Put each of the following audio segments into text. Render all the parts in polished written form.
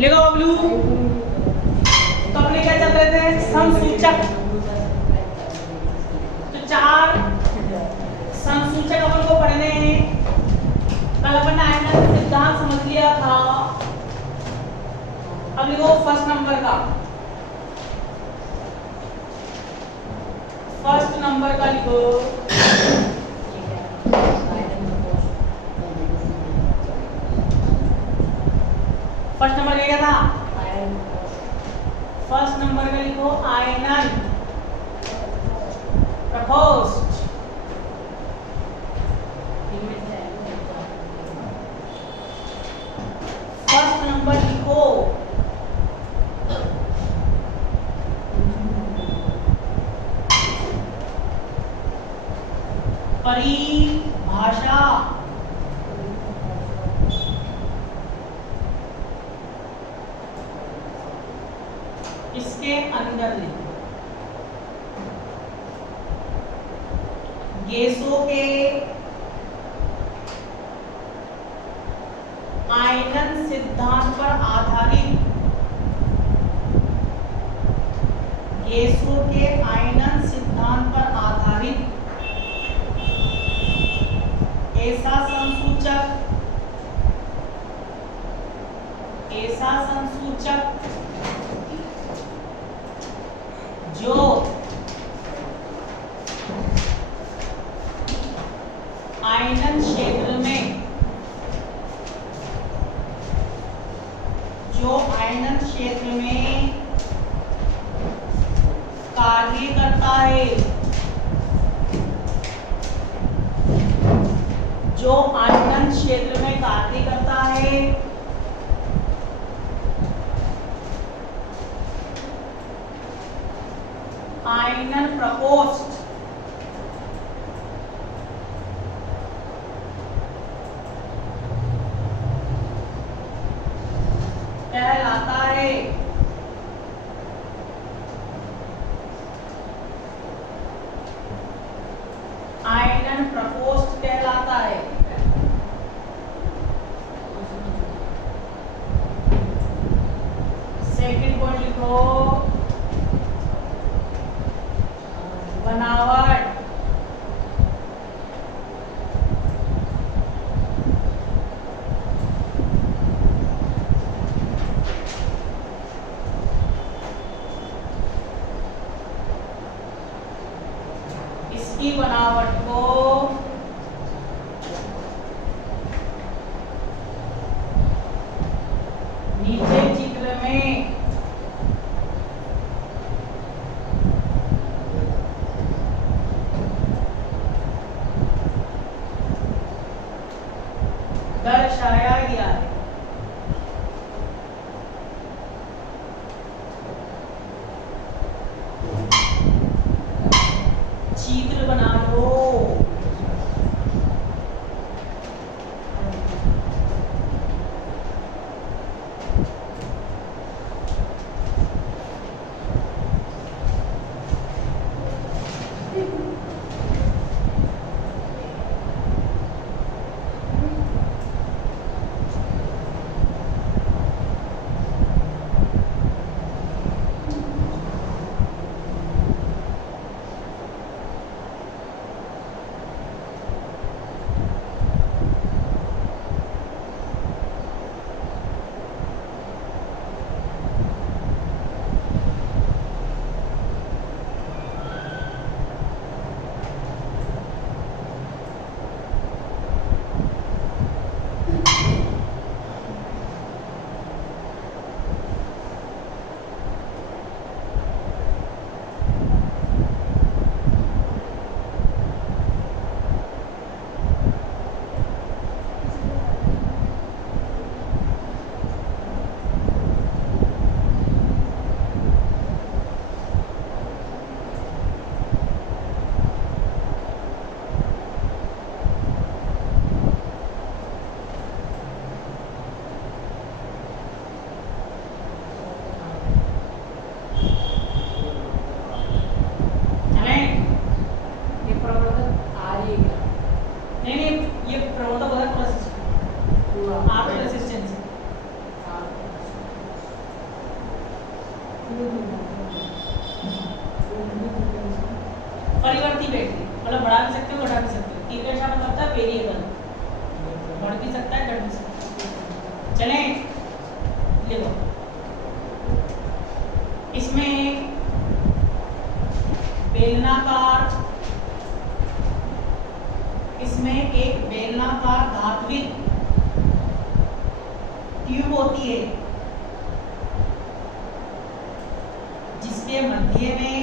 लिखो बबलू। तो अपने क्या चल रहे थे, समसूचक। तो 4 समसूचक अपन को पढ़ने हैं। कल अपन आयनन सिद्धांत समझ लिया था। अब लिखो फर्स्ट नंबर का, फर्स्ट नंबर का लिखो। फर्स्ट नंबर क्या था, फर्स्ट नंबर का लिखो आयनन प्रकोष्ठ। फर्स्ट नंबर लिखो परिभाषा। इसके अंदर लिखो गैसों के आयनन सिद्धांत पर आधारित, गैसों के आयनन सिद्धांत पर आधारित ऐसा संसूचक जो आयनन क्षेत्र में, जो आयनन क्षेत्र में कार्य करता है, जो आयनन क्षेत्र में कार्य करता है, आयनन प्रकोष्ठ कहलाता है। आयनन प्रकोष्ठ कहलाता है। सेकंड पॉइंट लिखो बनावट। इसकी बनावट को नीचे चित्र में दर्शाया गया है। चित्र बना लो। चलें, देखो इसमें एक बेलनाकार धात्विक ट्यूब होती है जिसके मध्य में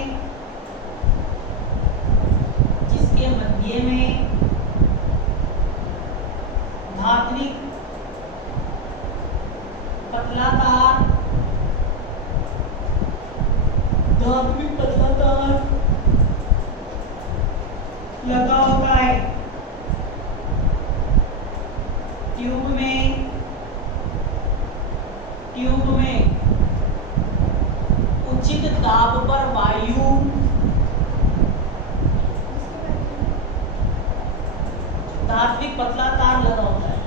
धात्विक पतला तार लगा होता है। ट्यूब में उचित दाब पर वायु धात्विक पतला तार लगा होता है।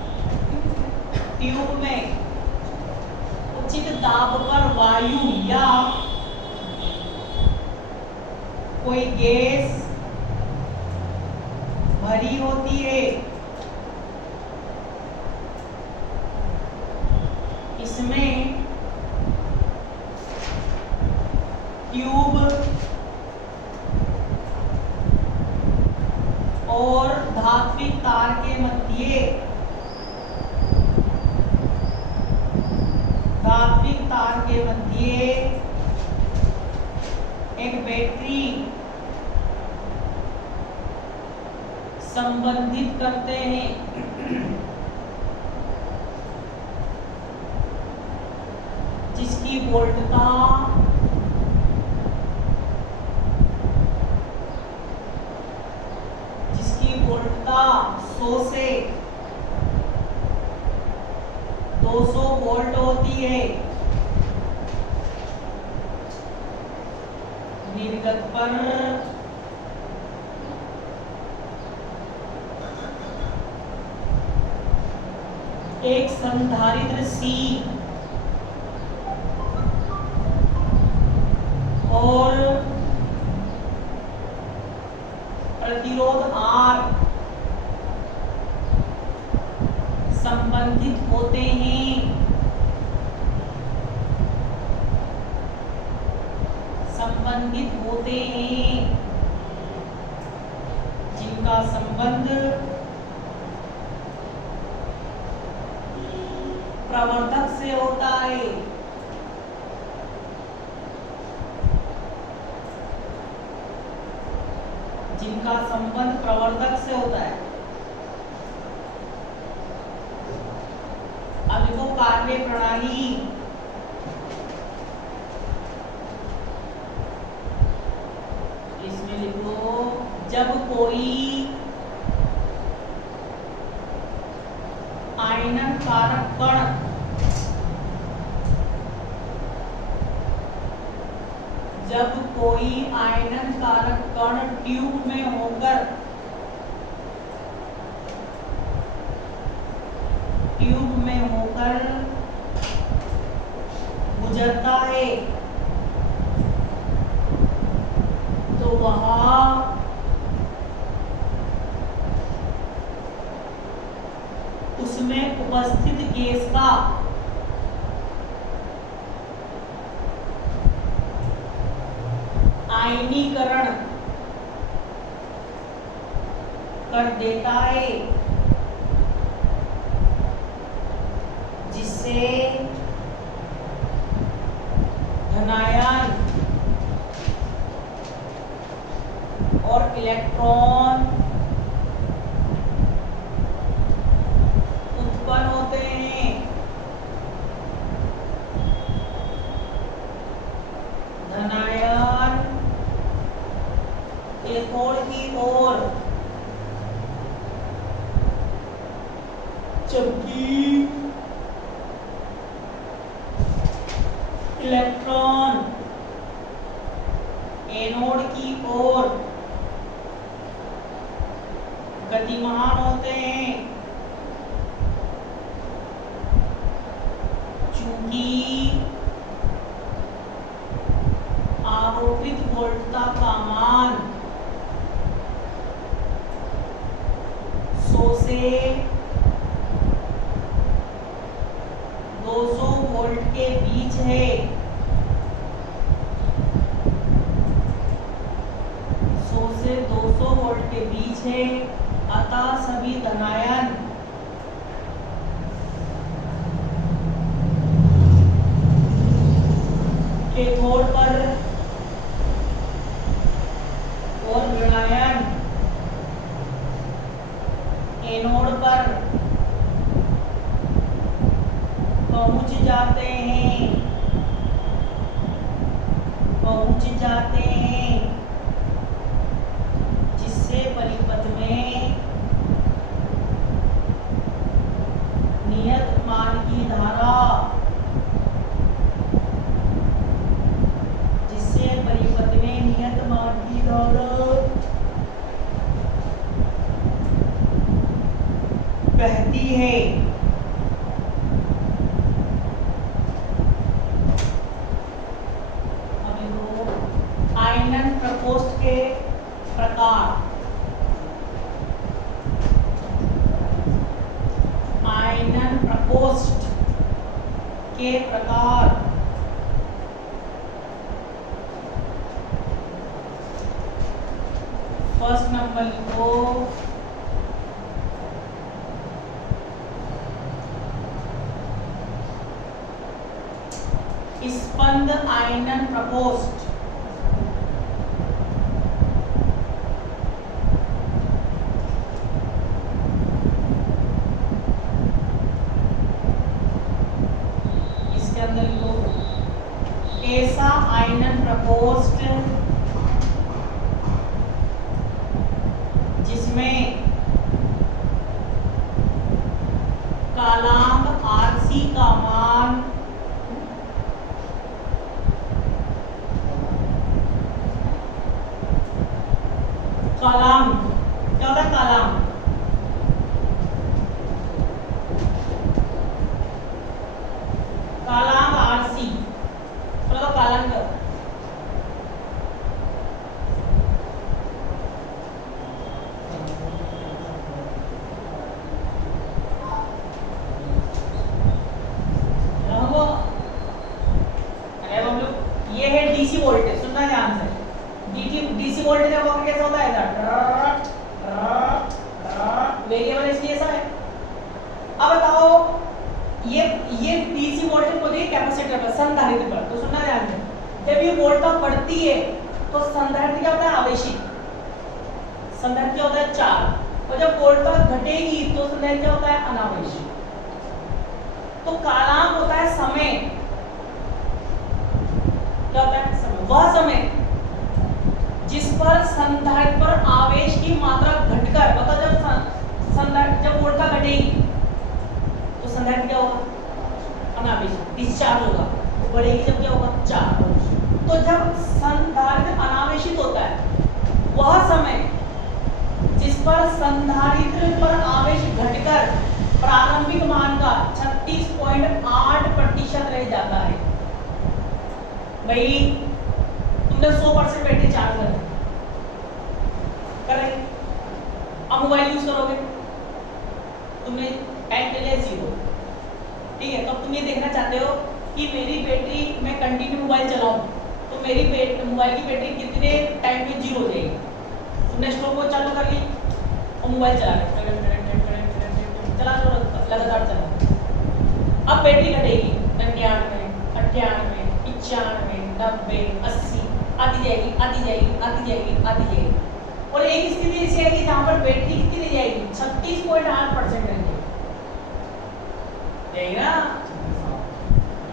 ट्यूब में उचित दाब पर वायु या कोई गैस भरी होती है। इसमें ट्यूब और धात्विक तार के मध्य एक बैटरी संबंधित करते हैं जिसकी वोल्टता 100 से 200 वोल्ट होती है। निर्गत पर एक संधारित्र C और प्रतिरोध R संबंधित होते हैं जिनका संबंध प्रवर्धक से होता है। अब देखो कार्य प्रणाली। इसमें लिखो जब कोई आयनन कारक कण ट्यूब में होकर गुजरता है तो वह उसमें उपस्थित गैस का आयनीकरण कर देता है जिससे धनायन और इलेक्ट्रॉन उत्पन्न होते हैं। धनायन एनोड की ओर जबकि इलेक्ट्रॉन एनोड की ओर गतिमान होते हैं। चूंकि आरोपित वोल्टता का मान 100 से 200 वोल्ट के बीच है, 100 से 200 वोल्ट के बीच है, अतः सभी धनायन कैथोड पर और ऋणायन एनोड पर पहुंच जाते हैं, जिससे परिपथ में नियत मान की धारा बहती है। आयनन प्रकोष्ठ के प्रकार, आयनन प्रकोष्ठ के प्रकार, फर्स्ट नंबर लिखो, स्पंद आयनन प्रकोष्ठ, इसके अंदर लिखो ऐसा आयनन प्रकोष्ठ जिसमें कालांक Rc का मान कालांक क्या होता है? कालांक कालांक Rc मतलब कालांक ये है डीसी वोल्टेज, सुनना ध्यान से। डीसी वोल्टेज का वक्र कैसा होता है? वेरिएबल इसलिए ऐसा है। अब बताओ ये डीसी वोल्टेज को देखिए कैपेसिटर पर, संधारित्र पर, तो सुनना ध्यान से। जब ये वोल्टता बढ़ती है तो संधारित्र क्या होता है? आवेशित। संधारित्र क्या होता है? चार्ज। और जब वोल्टता घटेगी तो संधारित्र क्या होता है? अनावेशित। तो कालांक होता है समय, क्या होता है? समय, वह समय जिस पर संधारित्र पर आवेश की मात्रा घटकर, बताओ जब वोल्टता घटेगी तो संधारित्र क्या होगा? अनावेशित, डिस्चार्ज होगा। तो बढ़ेगी जब क्या होगा? चार्ज। तो जब संधारित्र अनावेशित होता है वह समय जिस पर संधारित्र पर आवेश घटकर प्रारंभिक मान का 36.8% रह जाता है। भाई तुमने 100% बैटरी चार्ज कर रहे, अब मोबाइल यूज करोगे, तुमने टाइम ले लिया 0, ठीक है? तो अब तुम ये देखना चाहते हो कि मेरी बैटरी, मैं कंटिन्यू मोबाइल चलाऊं तो मेरी मोबाइल की बैटरी कितने टाइम में 0 हो जाएगी। तुमने स्टॉप वॉच चालू कर ली और मोबाइल चला लगातार चला, अब बैटरी घटेगी 99, 98, 95, 90, 80, आती जाएगी, आती जाएगी, आती जाएगी, आती जाएगी। और एक स्थिति ऐसी आएगी जहां पर बैटरी कितनी रह जाएगी? 36.8% रह जाएगी ना।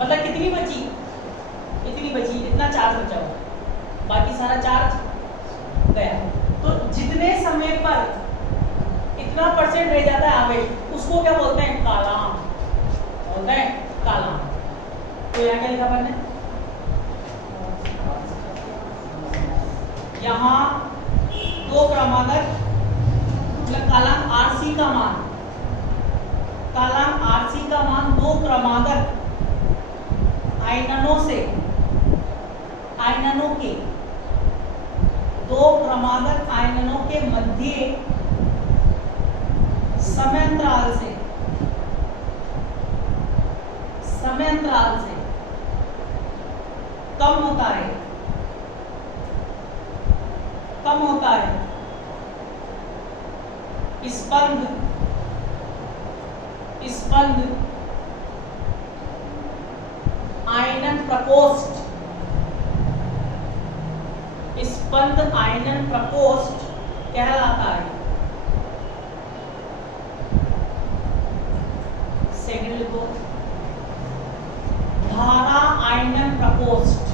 मतलब कितनी बची? इतनी बची, इतना चार्ज बचा हुआ, बाकी सारा चार्ज गया। तो जितने समय पर इतना परसेंट रह जाता है आवेश, उसको क्या बोलते हैं? कालांक बोलते हैं, कालांक। तो यहाँ क्या लिखा मैंने? यहाँ दो क्रमागत, मतलब कालांक Rc का मान, कालांक Rc का मान दो क्रमागत आयननों से, आयननों के, दो क्रमागत आयननों के मध्य समयांतराल से समय अंतराल से कम होता है, कम होता है, स्पंद स्पंद आयनन प्रकोष्ठ, स्पंद आयनन प्रकोष्ठ कहलाता है। सेकंड लिखो, धारा आयनन प्रकोष्ठ,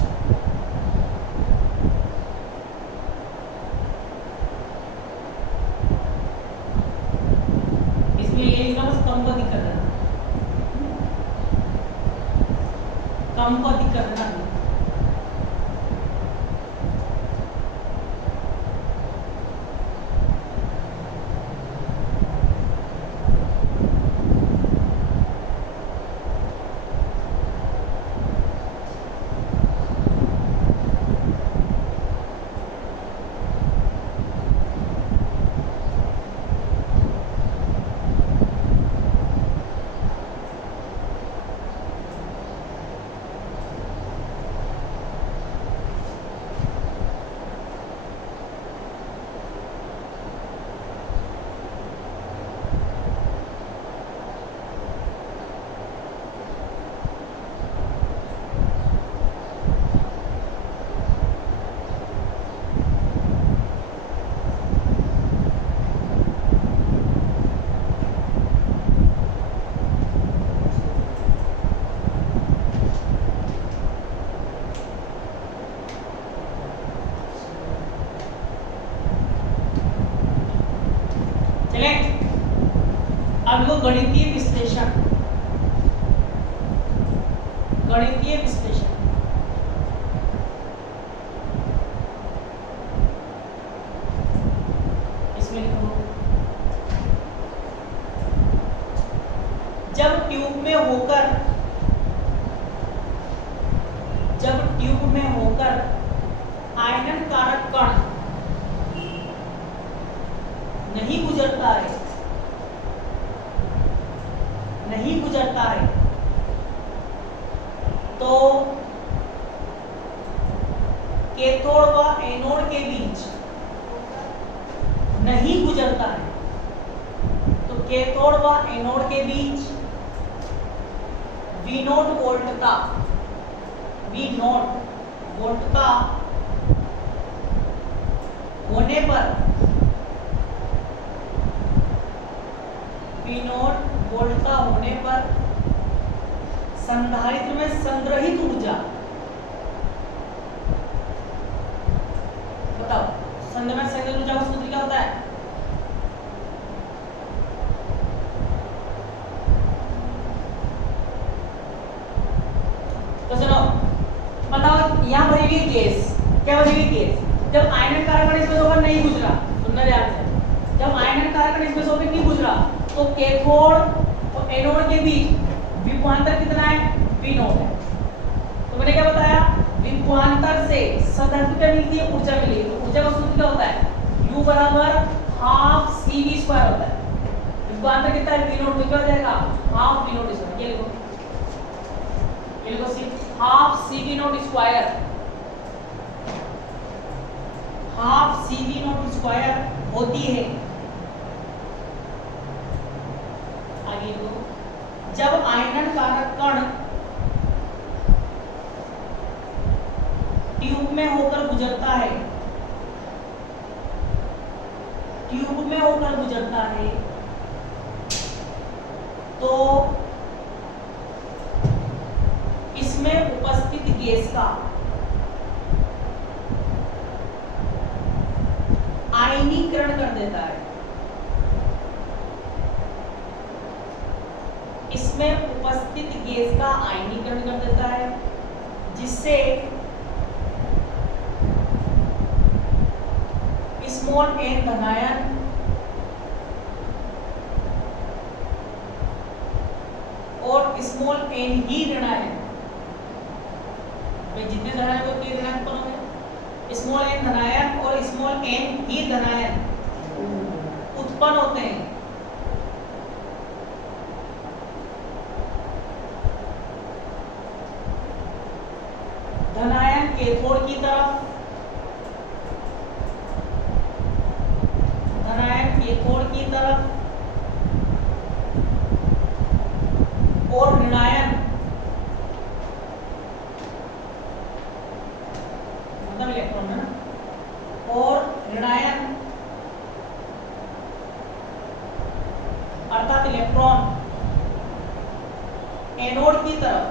इसमें ये लिखा बस कम को दिक्कत है, कम को दिक्कत है। अब वो गणितीय विश्लेषण, गणितीय विश्लेषण, इसमें लिखो, जब ट्यूब में होकर आयनन कारक कण नहीं गुजरता है तो कैथोड व एनोड के बीच नहीं गुजरता है तो कैथोड व एनोड के बीच V0 वोल्टता होने पर संधारित्र में संग्रहित ऊर्जा, बताओ संधारित्र में संग्रहित ऊर्जा का सूत्र क्या होता है? तो सुनो, बताओ यहाँ भरी हुई गैस, क्या भरी हुई गैस, जब आयनन कारक इसमें से होकर नहीं गुजरा, सुनना ध्यान से, जब आयनन कारक इसमें से होकर नहीं गुजरा तो कैथोड और एनोड के बीच विभवांतर कितना है? V0 है। तो मैंने क्या बताया, विभवांतर से संधारित्र में मिलती है ऊर्जा मिली, तो ऊर्जा का सूत्र क्या होता है? U बराबर हाफ CV स्क्वायर होता है। विभवांतर कितना है? V0, तो क्या हो जाएगा? Half V0 square. ये लिखो सिर्फ half CV0 square, half CV0 square होती है। आगे लिखो, जब आयनन कारक कण ट्यूब में होकर गुजरता है, तो इसमें उपस्थित गैस का आयनीकरण कर देता है, इसमें उपस्थित गैस का आयनीकरण कर देता है, जिससे स्मॉल n धनायन और स्मॉल n ही ऋणायन, जितने धनायन होते हैं ऋणायन उत्पन्न होंगे, स्मॉल n धनायन और स्मॉल n ही धनायन उत्पन्न होते हैं। कैथोड की तरफ, धनायन कैथोड की तरफ और ऋणायन मतलब इलेक्ट्रॉन है ना, और ऋणायन अर्थात इलेक्ट्रॉन एनोड की तरफ,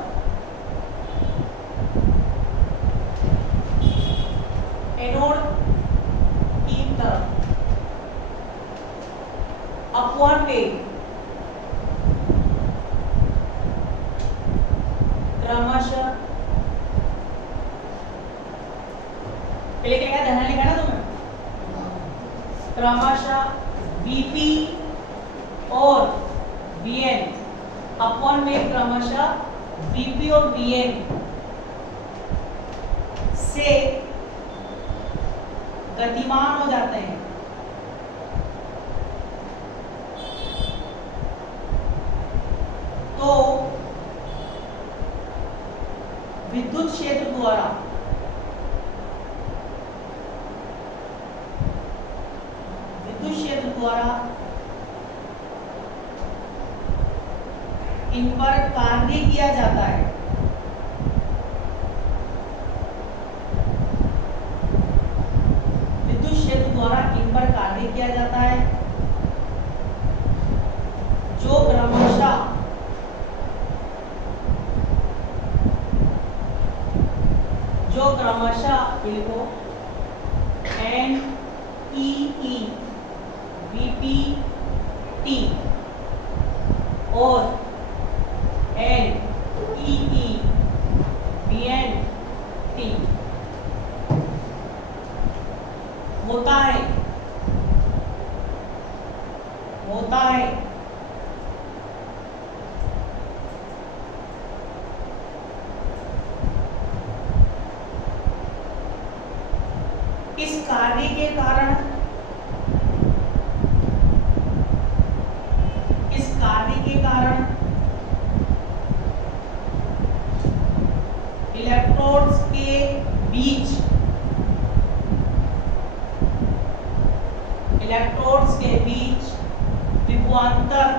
एनोड की तरफ अपवर्ड वेग क्रमशः, पहले क्या लिखा, धनायन लिखा ना तुमने, क्रमशः Vp और Vn, अपवर्ड वेग क्रमशः Vp और Vn से गतिमान हो जाते हैं। तो विद्युत क्षेत्र द्वारा इन पर कार्य किया जाता है। विद्युत क्षेत्र द्वारा इन पर कार्य किया जाता है जो क्रमशः लिखो NEE VPT और NEE VNT होता है इस कार्य के कारण इलेक्ट्रोड्स के बीच विभवांतर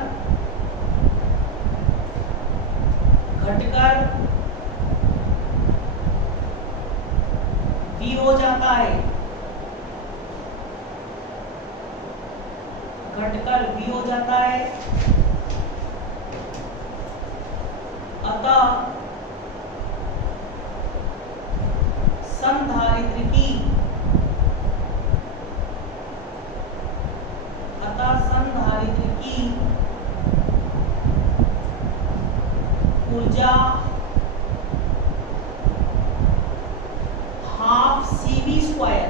घटकर V हो जाता है, अतः संधारित्र की ऊर्जा हाफ CV स्क्वायर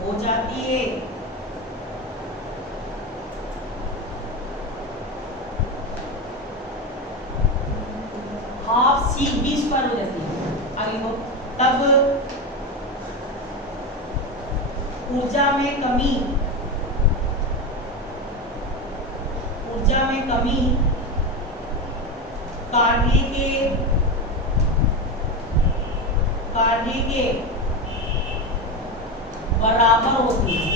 हो जाती है। हाफ CV स्क्वायर हो जाती है। आगे को तब ऊर्जा में कमी कार्य के बराबर होती है।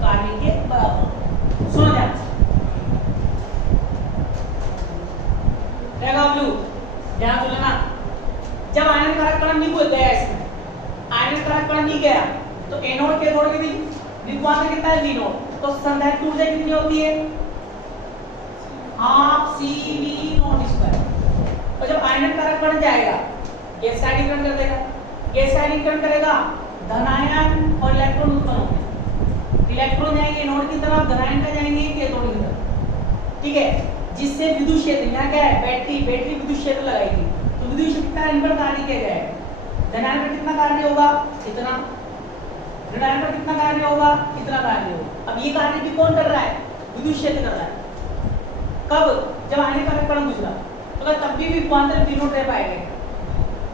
कार्य के बराबर, सुनो ध्यान से, ध्यान से लेना। जब आयनन कारक कण नहीं गया, इसमें आयनन कारक कण नहीं गया तो एनोड कैथोड के बीच विभवांतर कितना है, V नोट। तो संधारित्र ऊर्जा कितनी होती है, हाफ CV नोट स्क्वायर। और जब आयनन कारक कण जाएगा, गैस आयनीकरण कर देगा, गैस आयनीकरण करेगा, धनायन और इलेक्ट्रॉन उत्पन्न होंगे। इलेक्ट्रॉन जाएंगे एनोड की तरफ, धनायन का जाएंगे कैथोड की तरफ, ठीक है। जिससे विद्युत क्षेत्र, यहाँ क्या है, बैटरी विद्युत क्षेत्र लगाएगी, तो विद्युत क्षेत्र कितना इन पर कार्य किया जाएगा। धनायन पर कितना कार्य होगा, इतना, ऋणायन पर कितना कार्य होगा, इतना कार्य होगा। अब ये कार्य भी कौन कर रहा है, विद्युत क्षेत्र कर रहा है। कब, जब आयनिक कारक कण गुजरा, तो क्या तब भी विभवांतर v नॉट रह पाएगा?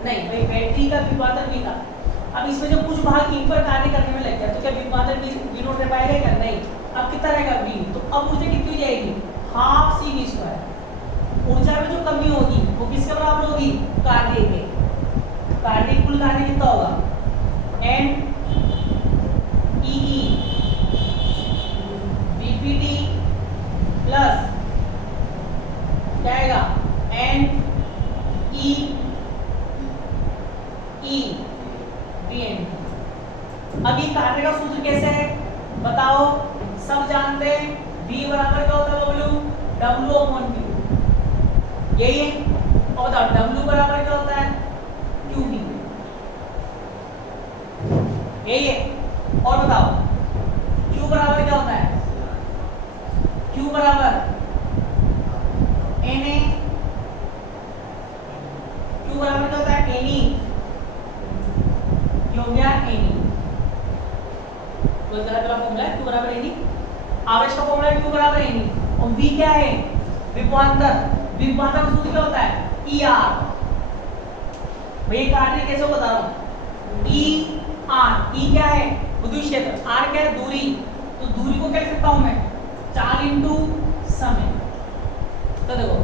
नहीं भाई, बैटरी का विभवांतर v था। अब इसमें जब कुछ भाग इन पर कार्य करने में लग गया तो क्या विभवांतर v नॉट रह पाएगा क्या? नहीं। अब कितना रहेगा v, तो अब ऊर्जा कितनी हो जाएगी? Half C v square. ऊर्जा में जो कमी होगी वो किसके बराबर होगी? कार्य के। कार्य कुल कार्य कितना होगा? n e e bpt plus क्या आएगा? n e e bn। अब ये कार्य का सूत्र कैसे है बताओ? सब जानते हैं v बराबर क्या होता है बबलू? w अपॉन q, यही है। और बताओ w बराबर क्या होता है? qb, यही है। और बताओ q बराबर क्या होता है? q बराबर na, q बराबर क्या होता है? ne, ये हो गया ne। तो इधर का फॉर्मूला है q बराबर ne, आवेश का फॉर्मूला है q बराबर ne। और v क्या है? विभवांतर। विभवांतर का सूत्र क्या होता है? er। भाई कार्य कैसे बता रहा हूं? er, e क्या है? विद्युत क्षेत्र, r क्या है? दूरी। तो दूरी को क्या लिख सकता हूं मैं? 4 इंटू समय। तो देखो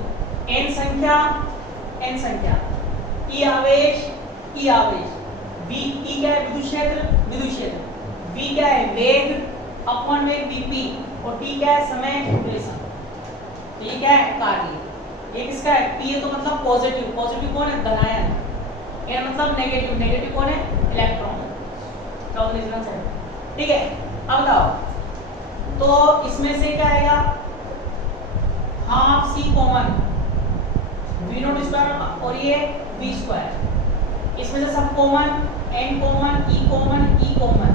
n संख्या, e आवेश, v e क्या है? विद्युत क्षेत्र, v क्या है? वेग अपॉन वेग vp, और t क्या है? समय ड्यूरेशन। तो ये क्या है? कार्य। ये किसका है? p है तो मतलब पॉजिटिव। पॉजिटिव कौन है? धनायन। n मतलब नेगेटिव। नेगेटिव कौन है? इलेक्ट्रॉन। ठीक है। अब बताओ तो इसमें से क्या आएगा? Half C common, v not square और ये v स्क्वायर। इसमें से सब common, n common, e common,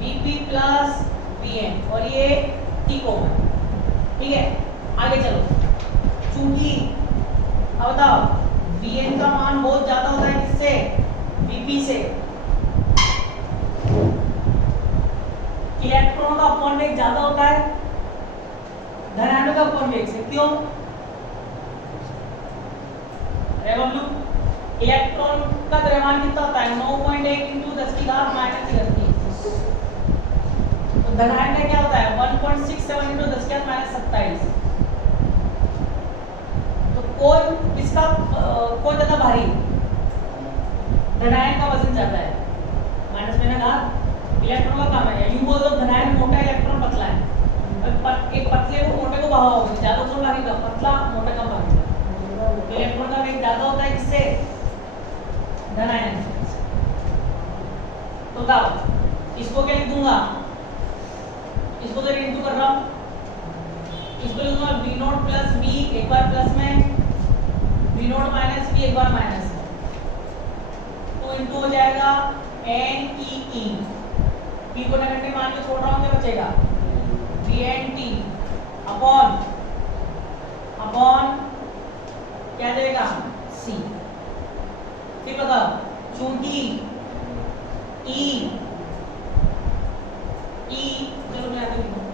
vp plus vn, और ये t कॉमन। ठीक है, आगे चलो। चूंकि अब बताओ vn का मान बहुत ज्यादा होता है किससे? vp से। इलेक्ट्रॉन का अपॉन वेग ज्यादा होता है धनात्मक का अपॉन वेग से। क्यों? अरे बबलू, इलेक्ट्रॉन का द्रव्यमान कितना होता है? 9.1 इंटू 10 की घात -31। तो धनात्मक का क्या होता है? 1.67 इंटू 10 की घात -27। तो कौन इसका कौन ज्यादा भारी? धनात्मक का वजन ज्यादा है। माइनस में ना घात इलेक्ट्रॉन का कम है। यूं बोल दो धनायन मोटा, इलेक्ट्रॉन पतला है। एक पतले को मोटे को बहाव होगा, ज्यादा तो भागेगा, पतला मोटा कम भागेगा। इलेक्ट्रॉन का वेग ज्यादा होता है किससे? धनायन। तो बताओ इसको क्या लिख दूंगा? इसको तो इंटू कर रहा हूं, इसको लिख दूंगा v नॉट प्लस v, एक बार प्लस में, v नॉट माइनस v, एक बार माइनस में। तो इंटू हो जाएगा n e e, p को नेगेटिव मान के छोड़ रहा हूं, क्या बचेगा? vnt अपॉन क्या देगा? c। ठीक बताओ, चूंकि e चलो मैं आगे लिखूं।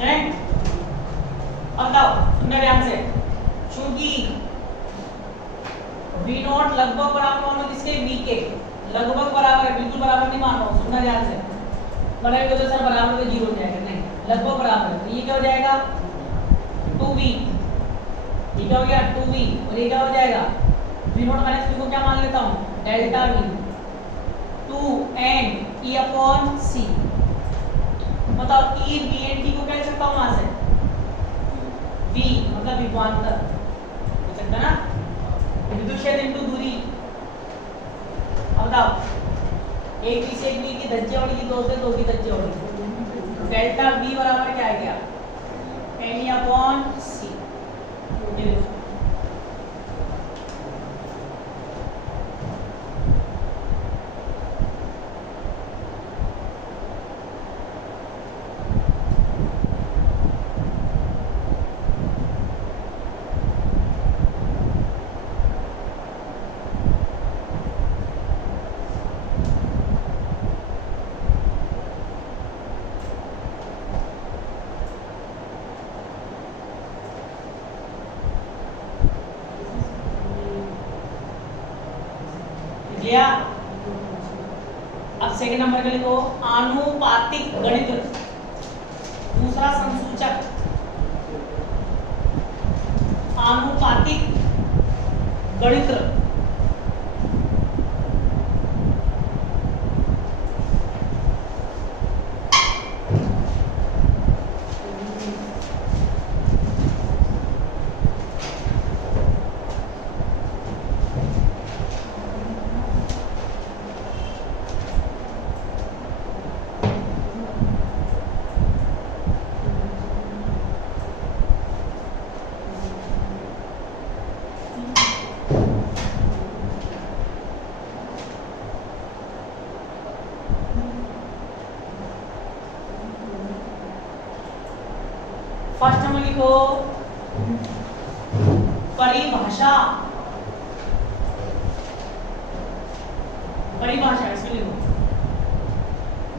राइट। अब बताओ सुनना ध्यान से, चूंकि V नॉट लगभग बराबर होना किसके, V के, लगभग बराबर है, बिल्कुल बराबर नहीं मान रहा हूँ, सुनना ध्यान से, बड़ा भी तो सर बराबर तो 0 हो जाएगा, नहीं लगभग बराबर है, तो ये क्या हो जाएगा 2V, ये क्या हो गया 2V, और ये क्या हो जाएगा V नॉट माइनस V को क्या मान लेता हूँ delta V 2 and E upon C। बताओ E V एंड T को क्या लिख सकता हूँ वहां से, V मतलब विभवांतर लिख सकता ना, विद्युत क्षेत्र इनटू दूरी। अब बताओ एक बी से एक बी की धज्जे होगी, दो से दो की धज्जे होगी, डेल्टा V बराबर क्या आ गया N अपॉन C। लिया। अब सेकंड नंबर के लिखो आनुपातिक गणित, दूसरा संसूचक आनुपातिक गणित। फर्स्ट नंबर लिखो परिभाषा, परिभाषा इसमें लिखो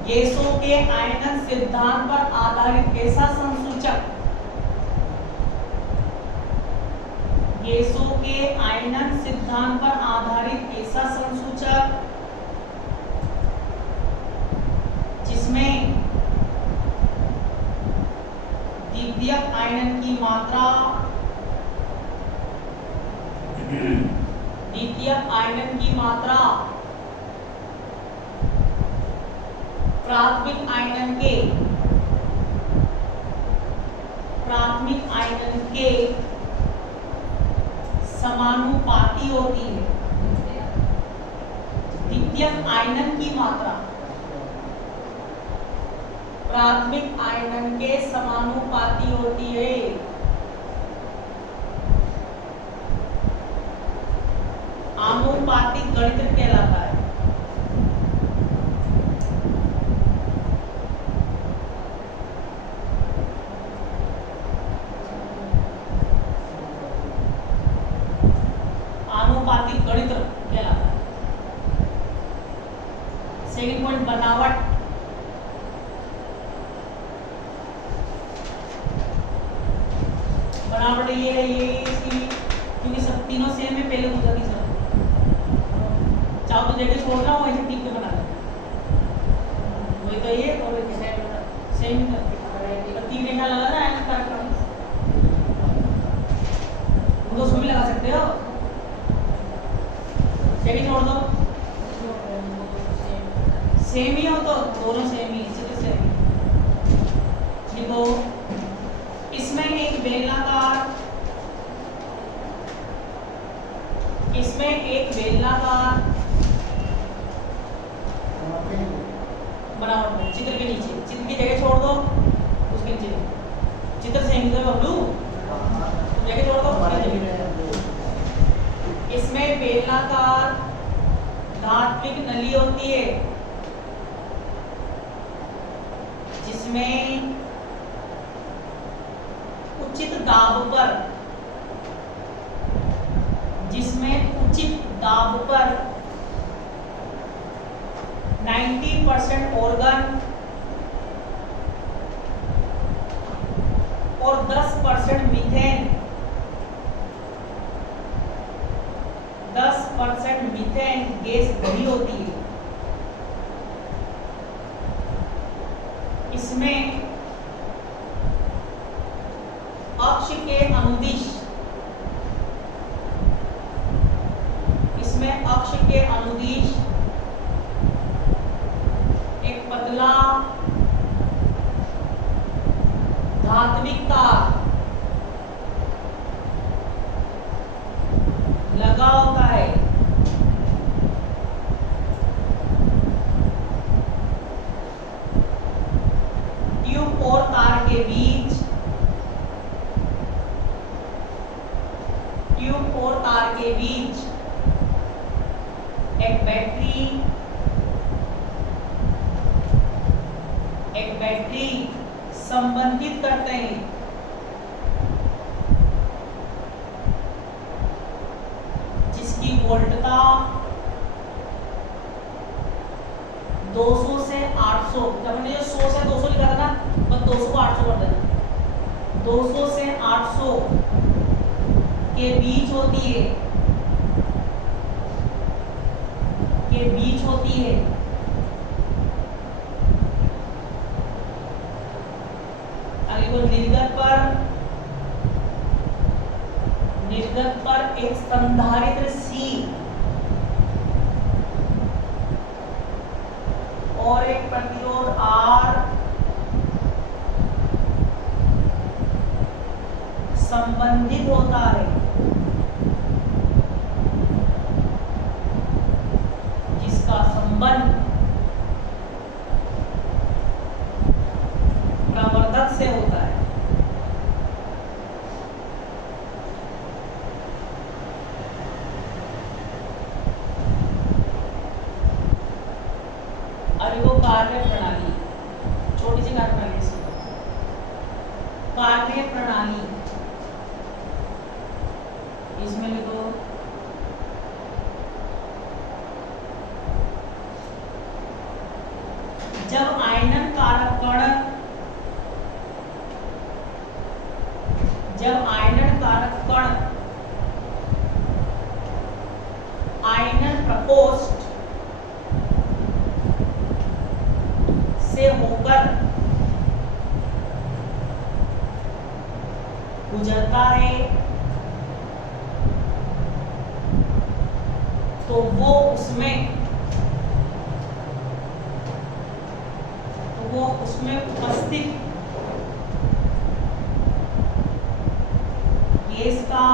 गैसों के आयनन सिद्धांत पर आधारित ऐसा संसूचक, गैसों के आयनन सिद्धांत पर आधारित ऐसा संसूचक जिसमें द्वितीयक आयनन की मात्रा, द्वितीयक आयनन की मात्रा प्राथमिक आयनन के, प्राथमिक आयनन के समानुपाती होती है। द्वितीयक आयनन की मात्रा प्राथमिक आयनन के समानुपाती होती है। आनुपातिक गणित कहलाता है। आनुपातिक गणित कहलाता है। सेकंड पॉइंट बनावट, बनावट ये है, ये इसकी क्योंकि सब तीनों सेम है, पहले पूछा थी सर, चाहो तो जगह छोड़ रहा हूँ ऐसे टिक पे बना लें, वही तो ये और सेम तीन रेखा लगा ना ऐसे कर तो उसको भी लगा सकते हो, जगह छोड़ दो, सेम ही हो तो दोनों सेम ही, इसी सेम लिखो। इसमें एक बेलनाकार, इसमें एक बेलनाकार बनावट है चित्र के नीचे, चित्र की जगह छोड़ दो, उसके नीचे चित्र से हिंदी बबलू जगह छोड़ दो। इसमें बेलनाकार धात्विक नली होती है जिसमें उचित दाब पर, जिसमें उचित दाब पर 90% ऑर्गन और 10% मीथेन, 10% मीथेन गैस भरी होती है। इसमें अक्ष के अनुदिश, इसमें अक्ष के अनुदिश एक पतला धात्विक तार लगा होता है। ट्यूब और तार के बीच, ट्यूब और तार के बीच एक बैटरी संबंधित करते हैं। जिसकी वोल्टता 200 से 800, जब हमने जो 100 से 200 लिखा था ना, बस 200 को 800 कर देना। 200 से 800 के बीच होती है, के बीच होती है। आगे को निर्गत पर एक संधारित्र C और एक प्रतिरोध R संबंधित होता है। जिसका संबंध प्रवर्धक से होता है। कार्य प्रणाली, छोटी सी कार्य प्रणाली सीखो। कार्य प्रणाली, इसमें लिखो जब आयनन कारक कण, जब आयनन कारक कण आयनन प्रकोष्ठ से होकर गुजरता है तो वो उसमें उपस्थित गैस का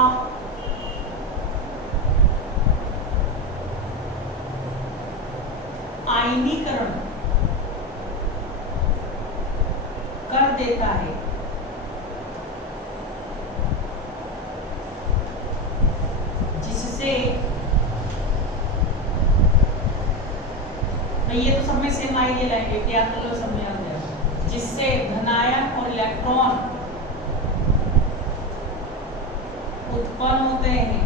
आयनीकरण कर देता है। जिससे ये तो सब में सेम आइडिया लाएंगे कि आप लोग सब में आ जाए। जिससे धनायन और इलेक्ट्रॉन उत्पन्न होते हैं।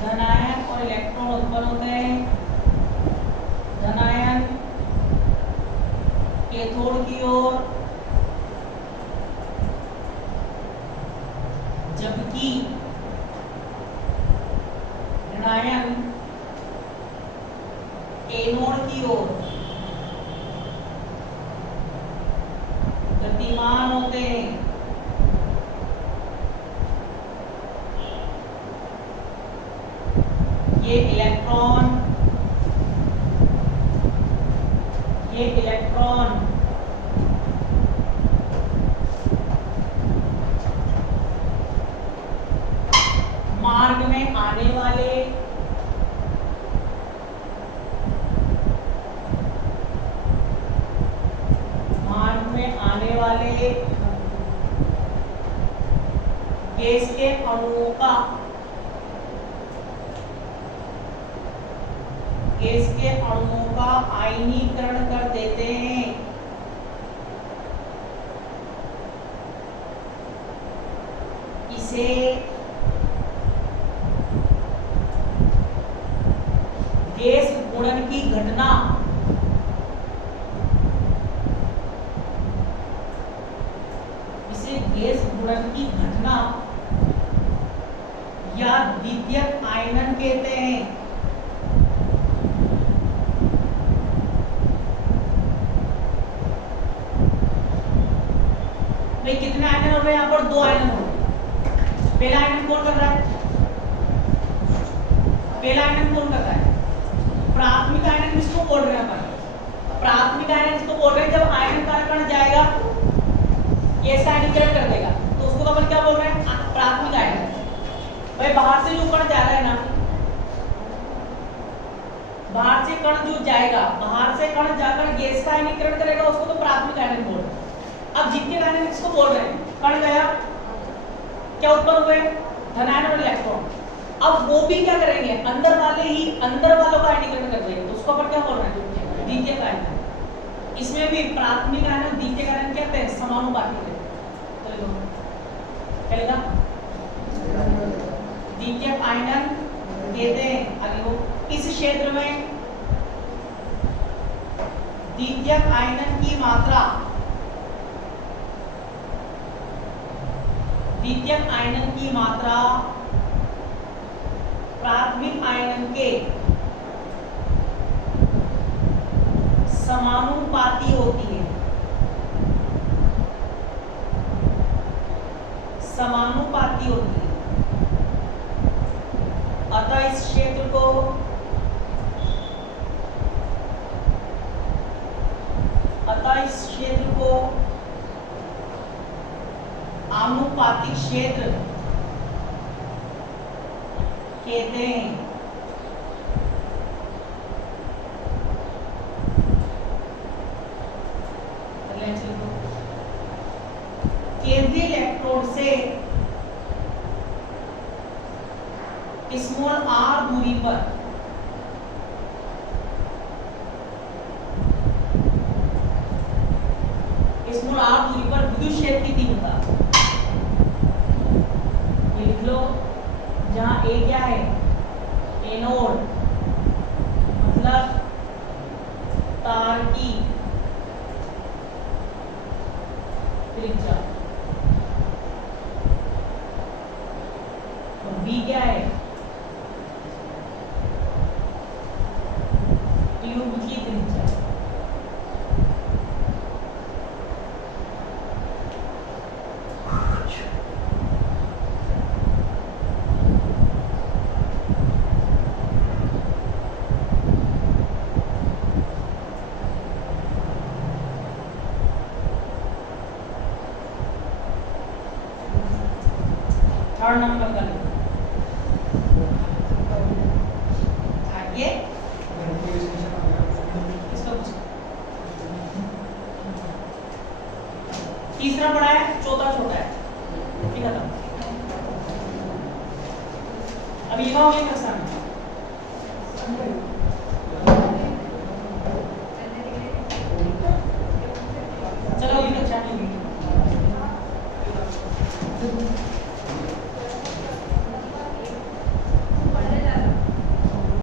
धनायन और इलेक्ट्रॉन उत्पन्न होते हैं। धनायन कैथोड की ओर, जबकि ऋणायन एनोड की ओर गतिमान होते हैं। ये इलेक्ट्रॉन मार्ग में आने वाले गैस के अणुओं का आयनीकरण कर देते हैं। इसे गैस गुणन की घटना पहला आयनन कौन कर रहा है? पहला आयनन कौन कर रहा है? प्राथमिक आयनन किसको बोल रहे हैं अपन? प्राथमिक आयनन किसको बोल रहे हैं? जब आयनन का कण जाएगा गैस का आयनीकरण कर देगा तो उसको अपन क्या बोल रहे हैं? प्राथमिक आयनन। भाई बाहर से जो कण जा रहा है ना, बाहर से कण जो जाएगा, बाहर से कण जाकर गैस का आयनीकरण करेगा उसको तो प्राथमिक आयनन बोल रहे हैं। अब जितने आयनन किसको बोल रहे हैं? कण गया, क्या उत्पन्न हुए? धनायन और इलेक्ट्रॉन। अब वो भी क्या करेंगे? अंदर वालों का आयनीकरण कर देंगे तो उसको अपन क्या बोल रहे हैं? द्वितीयक आयनन। इसमें भी प्राथमिक आयनन द्वितीयक आयनन क्या कहते हैं? समानुपाती होते हैं। तो देखो क्या लिखा? द्वितीयक आयनन कहते हैं। आगे वो इस क्षेत्र में द्वितीयक आयनन की मात्रा, द्वितीयक आयनन की मात्रा प्राथमिक आयनन के समानुपाती होती है। समानुपाती होती है। अतः इस क्षेत्र को आनुपातिक क्षेत्र कहते हैं। केंद्रीय इलेक्ट्रोड से स्मॉल r दूरी पर विद्युत क्षेत्र की तीव्रता, ये लिख लो, जहां A क्या है? एनोड, मतलब तार की त्रिज्या, और B क्या है? ट्यूब की त्रिज्या।